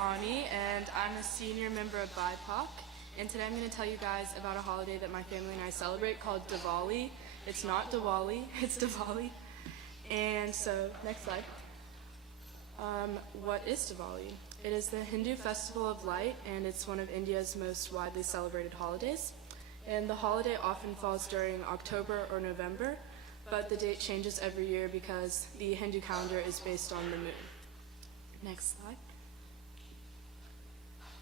Ani, and I'm a senior member of BIPOC. And today I'm going to tell you guys about a holiday that my family and I celebrate called Diwali. It's not Diwali, it's Diwali. And so, next slide. What is Diwali? It is the Hindu festival of light, and it's one of India's most widely celebrated holidays. And the holiday often falls during October or November, but the date changes every year because the Hindu calendar is based on the moon. Next slide.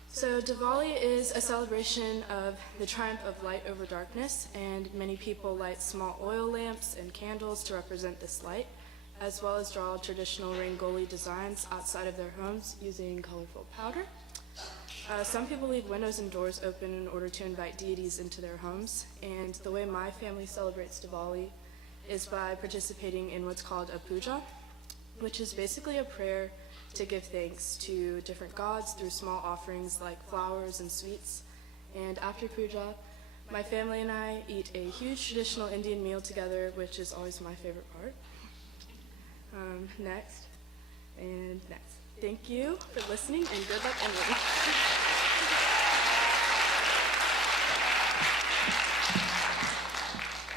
So Diwali is a celebration of the triumph of light over darkness, and many people light small oil lamps and candles to represent this light, as well as draw traditional Rangoli designs outside of their homes using colorful powder. Some people leave windows and doors open in order to invite deities into their homes, and the way my family celebrates Diwali is by participating in what's called a puja, which is basically a prayer to give thanks to different gods through small offerings like flowers and sweets. And after puja, my family and I eat a huge traditional Indian meal together, which is always my favorite part. Next, and next. Thank you for listening, and good luck, everyone.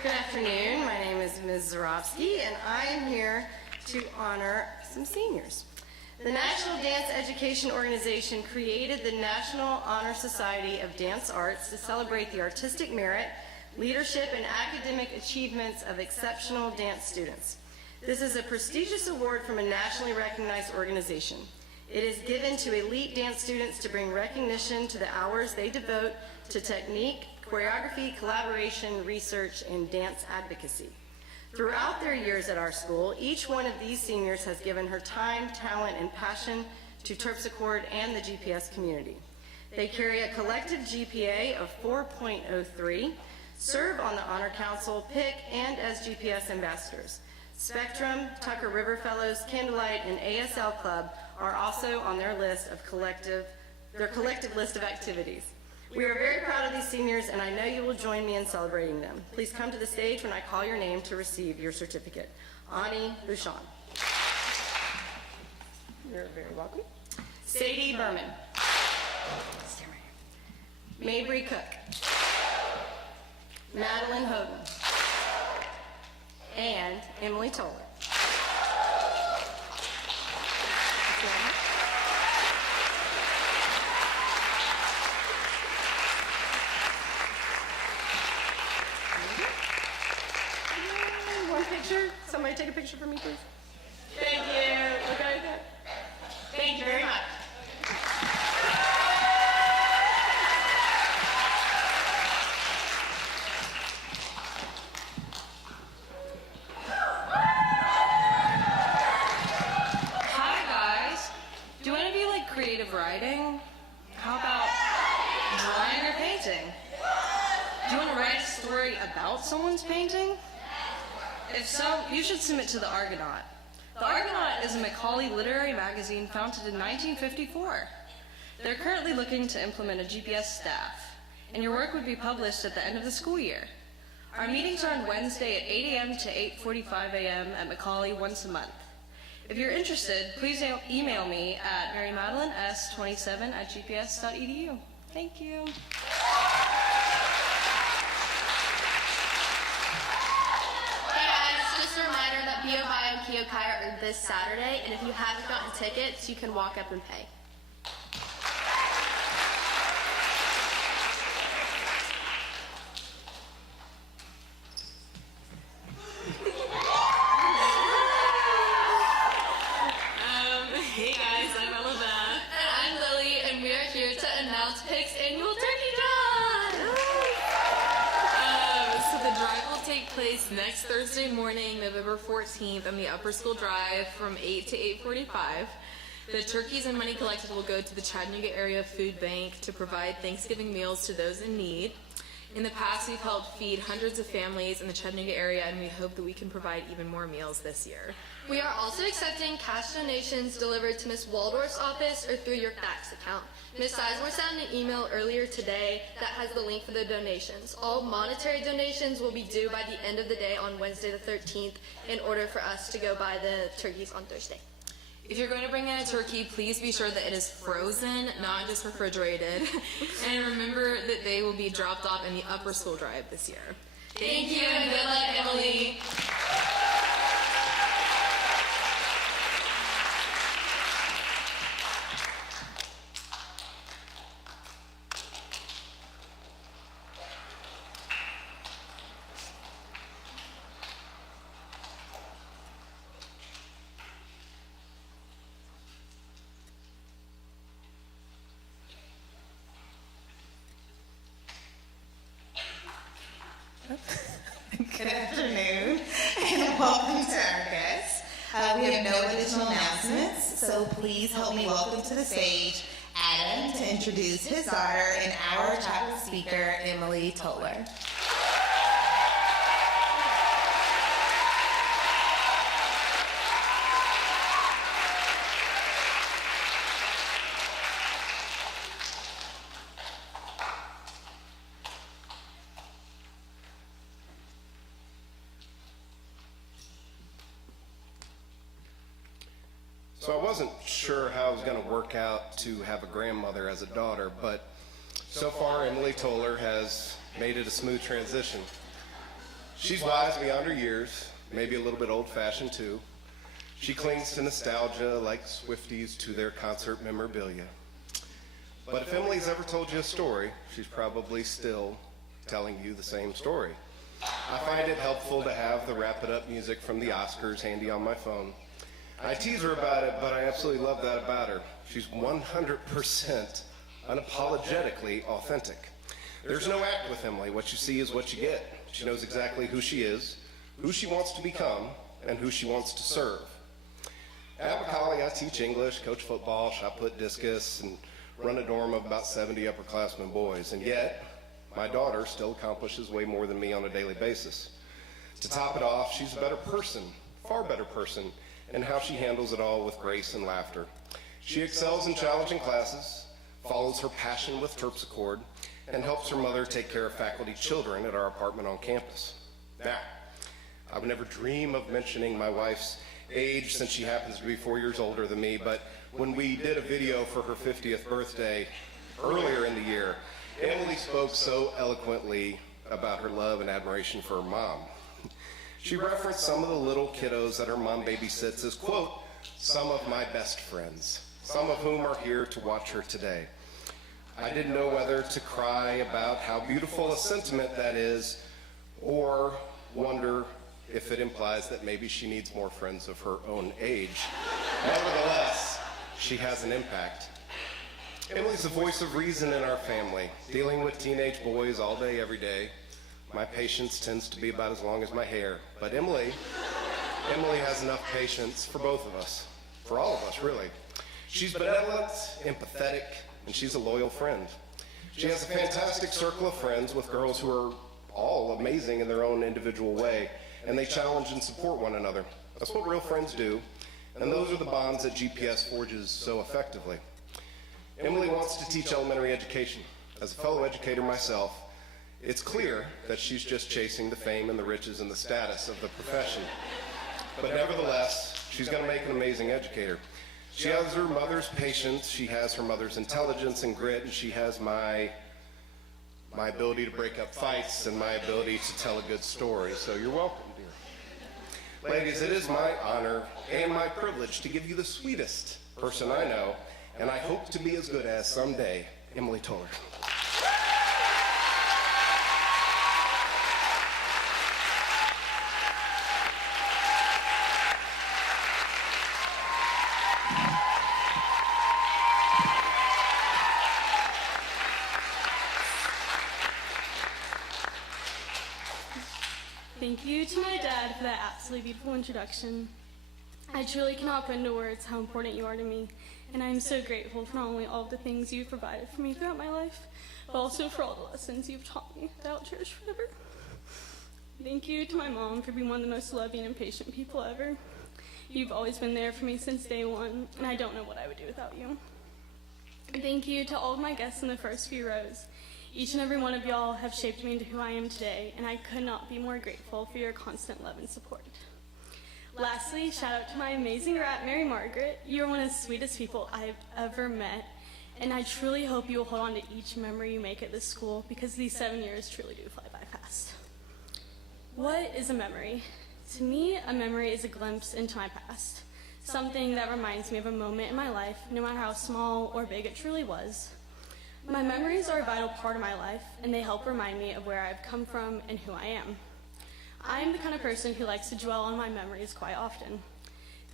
Good afternoon. My name is Ms. Zarofsky, and I am here to honor some seniors. The National Dance Education Organization created the National Honor Society of Dance Arts to celebrate the artistic merit, leadership, and academic achievements of exceptional dance students. This is a prestigious award from a nationally recognized organization. It is given to elite dance students to bring recognition to the hours they devote to technique, choreography, collaboration, research, and dance advocacy. Throughout their years at our school, each one of these seniors has given her time, talent, and passion to Terpsichore and the GPS community. They carry a collective GPA of 4.03, serve on the Honor Council, PIC, and as GPS ambassadors. Spectrum, Tucker River Fellows, Candlelight, and ASL Club are also on their collective list of activities. We are very proud of these seniors, and I know you will join me in celebrating them. Please come to the stage when I call your name to receive your certificate. Ani Bouchon. You're very welcome. Sadie Berman. Mabry Cook. Madeline Houghton. And Emily Toller. One picture. Somebody take a picture for me, please. Thank you. Okay. Thank you very much. Creative writing? How about drawing or painting? Do you want to write a story about someone's painting? If so, you should submit to the Argonaut. The Argonaut is a Macaulay literary magazine founded in 1954. They're currently looking to implement a GPS staff, and your work would be published at the end of the school year. Our meetings are on Wednesday at 8 a.m. to 8:45 a.m. at Macaulay once a month. If you're interested, please email me at marymadeleines27@gps.edu. Thank you. Hey guys, just a reminder that BOBI and Kyokai are this Saturday, and if you haven't gotten tickets, you can walk up and pay. Next Thursday morning, November 14th, on the Upper School Drive from 8 to 8:45. The turkeys and money collected will go to the Chattanooga Area Food Bank to provide Thanksgiving meals to those in need. In the past, we've helped feed hundreds of families in the Chattanooga area, and we hope that we can provide even more meals this year. We are also accepting cash donations delivered to Ms. Waldorf's office or through your fax account. Ms. Sizemore sent an email earlier today that has the link for the donations. All monetary donations will be due by the end of the day on Wednesday the 13th in order for us to go buy the turkeys on Thursday. If you're going to bring in a turkey, please be sure that it is frozen, not just refrigerated. And remember that they will be dropped off in the upper school drive this year. Thank you and good luck, Emily. Good afternoon and welcome to our guests. We have no additional announcements, so please help me welcome to the stage Adam to introduce his daughter and our chapel speaker, Emily Toller. So I wasn't sure how it was going to work out to have a grandmother as a daughter, but so far Emily Toller has made it a smooth transition. She's wise beyond her years, maybe a little bit old-fashioned too. She clings to nostalgia like Swifties to their concert memorabilia. But if Emily's ever told you a story, she's probably still telling you the same story. I find it helpful to have the Wrap It Up music from the Oscars handy on my phone. I tease her about it, but I absolutely love that about her. She's 100% unapologetically authentic. There's no act with Emily. What you see is what you get. She knows exactly who she is, who she wants to become, and who she wants to serve. At Macaulay, I teach English, coach football, shot put discus, and run a dorm of about 70 upperclassmen boys. And yet, my daughter still accomplishes way more than me on a daily basis. To top it off, she's a better person, far better person, and how she handles it all with grace and laughter. She excels in challenging classes, follows her passion with terpsichore, and helps her mother take care of faculty children at our apartment on campus. Now, I would never dream of mentioning my wife's age since she happens to be 4 years older than me, but when we did a video for her 50th birthday earlier in the year, Emily spoke so eloquently about her love and admiration for her mom. She referenced some of the little kiddos that her mom babysits as, quote, some of my best friends, some of whom are here to watch her today. I didn't know whether to cry about how beautiful a sentiment that is, or wonder if it implies that maybe she needs more friends of her own age. Nevertheless, she has an impact. Emily's the voice of reason in our family, dealing with teenage boys all day, every day. My patience tends to be about as long as my hair, but Emily has enough patience for both of us, for all of us, really. She's benevolent, empathetic, and she's a loyal friend. She has a fantastic circle of friends with girls who are all amazing in their own individual way, and they challenge and support one another. That's what real friends do, and those are the bonds that GPS forges so effectively. Emily wants to teach elementary education. As a fellow educator myself, it's clear that she's just chasing the fame and the riches and the status of the profession. But nevertheless, she's going to make an amazing educator. She has her mother's patience, she has her mother's intelligence and grit, and she has my ability to break up fights and my ability to tell a good story. So you're welcome, dear. Ladies, it is my honor and my privilege to give you the sweetest person I know, and I hope to be as good as someday, Emily Toller. Thank you to my dad for that absolutely beautiful introduction. I truly cannot put into words how important you are to me, and I am so grateful for not only all of the things you've provided for me throughout my life, but also for all the lessons you've taught me that I'll cherish forever. Thank you to my mom for being one of the most loving and patient people ever. You've always been there for me since day one, and I don't know what I would do without you. Thank you to all of my guests in the first few rows. Each and every one of y'all have shaped me into who I am today, and I could not be more grateful for your constant love and support. Lastly, shout out to my amazing rat, Mary Margaret. You are one of the sweetest people I've ever met, and I truly hope you will hold on to each memory you make at this school because these 7 years truly do fly by fast. What is a memory? To me, a memory is a glimpse into my past, something that reminds me of a moment in my life, no matter how small or big it truly was. My memories are a vital part of my life, and they help remind me of where I've come from and who I am. I am the kind of person who likes to dwell on my memories quite often.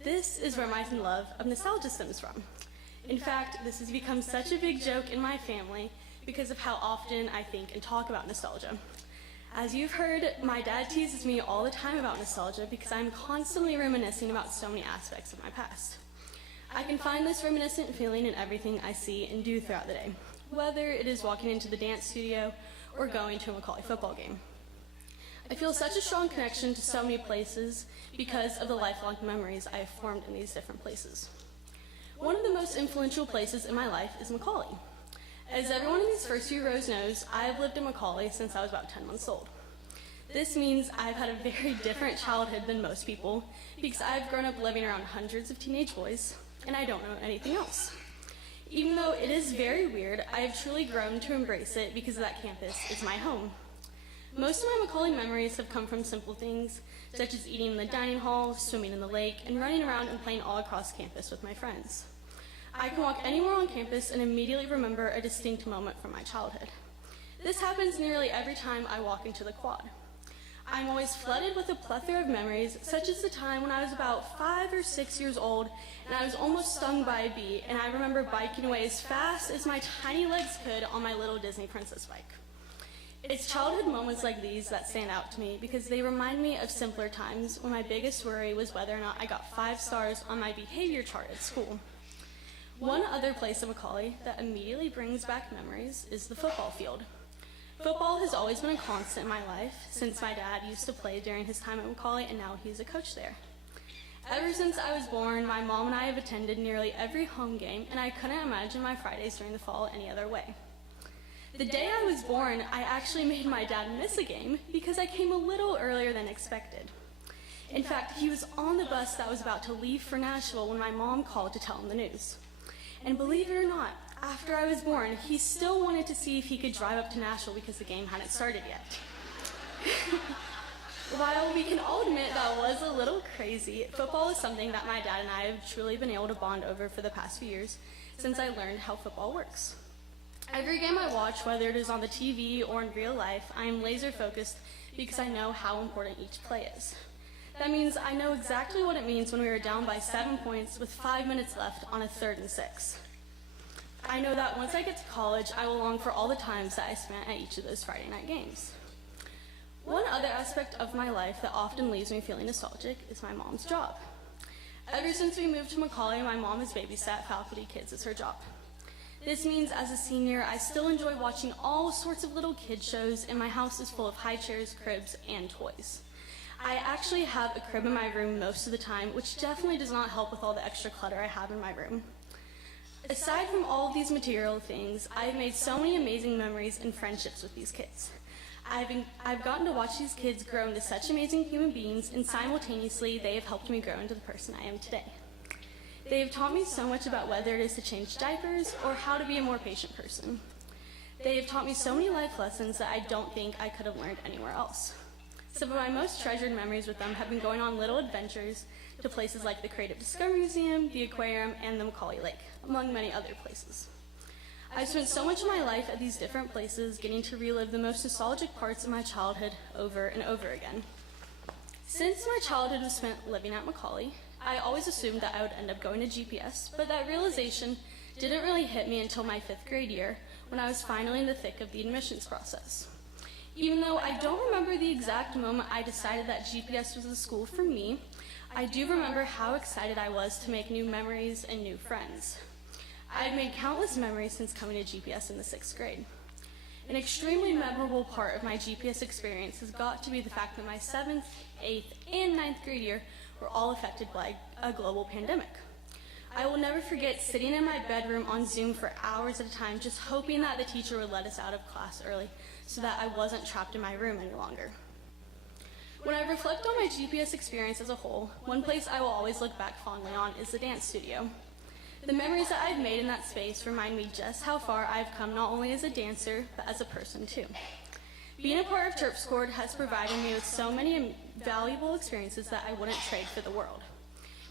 This is where my love of nostalgia stems from. In fact, this has become such a big joke in my family because of how often I think and talk about nostalgia. As you've heard, my dad teases me all the time about nostalgia because I'm constantly reminiscing about so many aspects of my past. I can find this reminiscent feeling in everything I see and do throughout the day, whether it is walking into the dance studio or going to a Macaulay football game. I feel such a strong connection to so many places because of the lifelong memories I have formed in these different places. One of the most influential places in my life is Macaulay. As everyone in these first few rows knows, I have lived in Macaulay since I was about 10 months old. This means I've had a very different childhood than most people because I've grown up living around hundreds of teenage boys, and I don't know anything else. Even though it is very weird, I have truly grown to embrace it because that campus is my home. Most of my Macaulay memories have come from simple things, such as eating in the dining hall, swimming in the lake, and running around and playing all across campus with my friends. I can walk anywhere on campus and immediately remember a distinct moment from my childhood. This happens nearly every time I walk into the quad. I'm always flooded with a plethora of memories, such as the time when I was about 5 or 6 years old and I was almost stung by a bee, and I remember biking away as fast as my tiny legs could on my little Disney princess bike. It's childhood moments like these that stand out to me because they remind me of simpler times when my biggest worry was whether or not I got 5 stars on my behavior chart at school. One other place in Macaulay that immediately brings back memories is the football field. Football has always been a constant in my life since my dad used to play during his time at Macaulay and now he's a coach there. Ever since I was born, my mom and I have attended nearly every home game, and I couldn't imagine my Fridays during the fall any other way. The day I was born, I actually made my dad miss a game because I came a little earlier than expected. In fact, he was on the bus that was about to leave for Nashville when my mom called to tell him the news. And believe it or not, after I was born, he still wanted to see if he could drive up to Nashville because the game hadn't started yet. While we can all admit that was a little crazy, football is something that my dad and I have truly been able to bond over for the past few years since I learned how football works. Every game I watch, whether it is on the TV or in real life, I am laser focused because I know how important each play is. That means I know exactly what it means when we are down by 7 points with 5 minutes left on a 3rd and 6. I know that once I get to college, I will long for all the times that I spent at each of those Friday night games. One other aspect of my life that often leaves me feeling nostalgic is my mom's job. Ever since we moved to Macaulay, my mom has babysat faculty kids as her job. This means as a senior, I still enjoy watching all sorts of little kid shows, and my house is full of high chairs, cribs, and toys. I actually have a crib in my room most of the time, which definitely does not help with all the extra clutter I have in my room. Aside from all of these material things, I have made so many amazing memories and friendships with these kids. I've gotten to watch these kids grow into such amazing human beings, and simultaneously, they have helped me grow into the person I am today. They have taught me so much about whether it is to change diapers or how to be a more patient person. They have taught me so many life lessons that I don't think I could have learned anywhere else. Some of my most treasured memories with them have been going on little adventures to places like the Creative Discovery Museum, the aquarium, and the Macaulay Lake, among many other places. I've spent so much of my life at these different places getting to relive the most nostalgic parts of my childhood over and over again. Since my childhood was spent living at Macaulay, I always assumed that I would end up going to GPS, but that realization didn't really hit me until my 5th grade year when I was finally in the thick of the admissions process. Even though I don't remember the exact moment I decided that GPS was the school for me, I do remember how excited I was to make new memories and new friends. I've made countless memories since coming to GPS in the 6th grade. An extremely memorable part of my GPS experience has got to be the fact that my 7th, 8th, and 9th grade year were all affected by a global pandemic. I will never forget sitting in my bedroom on Zoom for hours at a time just hoping that the teacher would let us out of class early so that I wasn't trapped in my room any longer. When I reflect on my GPS experience as a whole, one place I will always look back fondly on is the dance studio. The memories that I've made in that space remind me just how far I've come not only as a dancer, but as a person too. Being a part of Terpsichore has provided me with so many valuable experiences that I wouldn't trade for the world.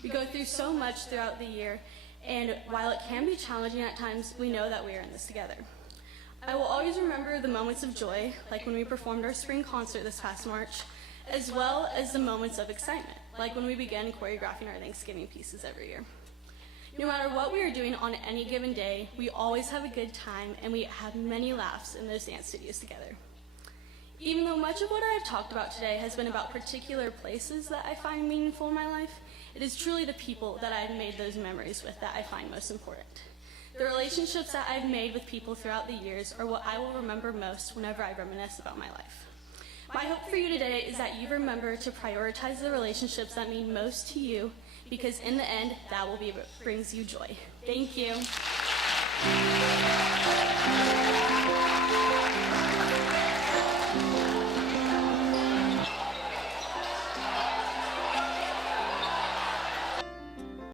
We go through so much throughout the year, and while it can be challenging at times, we know that we are in this together. I will always remember the moments of joy, like when we performed our spring concert this past March, as well as the moments of excitement, like when we began choreographing our Thanksgiving pieces every year. No matter what we are doing on any given day, we always have a good time and we have many laughs in those dance studios together. Even though much of what I have talked about today has been about particular places that I find meaningful in my life, it is truly the people that I've made those memories with that I find most important. The relationships that I've made with people throughout the years are what I will remember most whenever I reminisce about my life. My hope for you today is that you remember to prioritize the relationships that mean most to you, because in the end, that will be what brings you joy. Thank you.